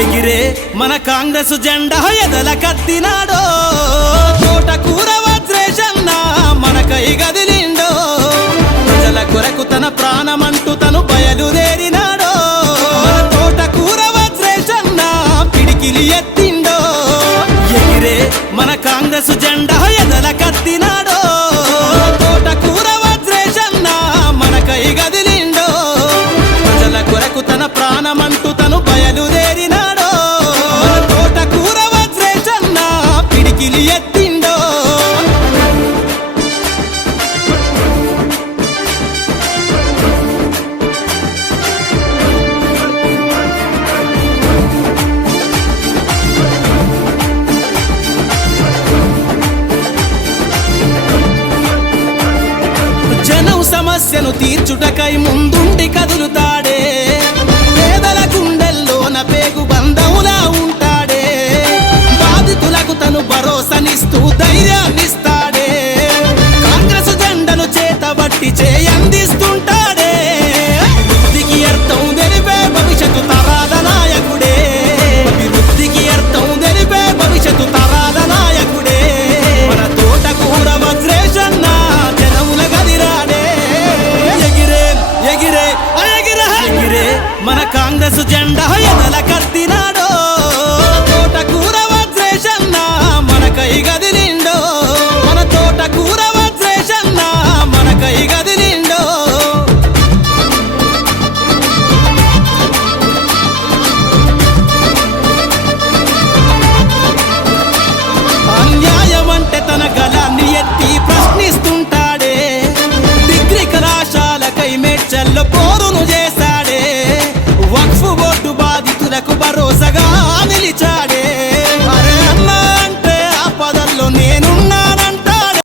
ఎగిరే మన కాంగ్రెస్ జెండా ఎదల కత్తినాడో తోటకూర వజ్రేశన్న మనకై గదిలిండో ప్రజల కొరకు తన ప్రాణమంటూ తను బయలుదేరినాడో తోటకూర వజ్రేశన్న పిడికిలి ఎత్తిండో ఎగిరే మన కాంగ్రెస్ జెండా ఎదల కత్తినాడో తోటకూర వజ్రేశన్న మనకై గదిలిండో ప్రజల కొరకు తన ప్రాణమంటూ తను బయలుదేరినాడో తోటకూర వజ్రేశన్న పిడికిలి ఎత్తిండో జనం సమస్యను తీర్చుటకై ముందుండి కదులుతాడే పేదల గుండెల్లోన పేగు బంధములా ఉంటాడే బాధితులకు తను భరోసానిస్తూ ధైర్యాన్నిస్తాడే కాంగ్రెస్ జెండను చేతబట్టి చేయందిస్తుంటాడే అభివృద్ధికి అర్థం తెలిపే భవిష్యత్తు తరాల నాయకుడే అభివృద్ధికి అర్థం తెలిపే భవిష్యత్తు తరాల నాయకుడే మన తోటకూర వజ్రేశన్న జనముల గదిరాడే ఎగిరే ఎగిరే ఎగిరే ఎగిరే మన కాంగ్రెస్ జెండా ఎదల కత్తినాడో తోటకూర వజ్రేశన్న మనకై గదిలిండో మన తోటకూర వజ్రేశన్న మనకై గదిలిండో అన్యాయమంటే తన గలాన్ని ఎత్తి ప్రశ్నిస్తుంటాడే డిగ్రీ కళాశాలకై మేడ్చల్లో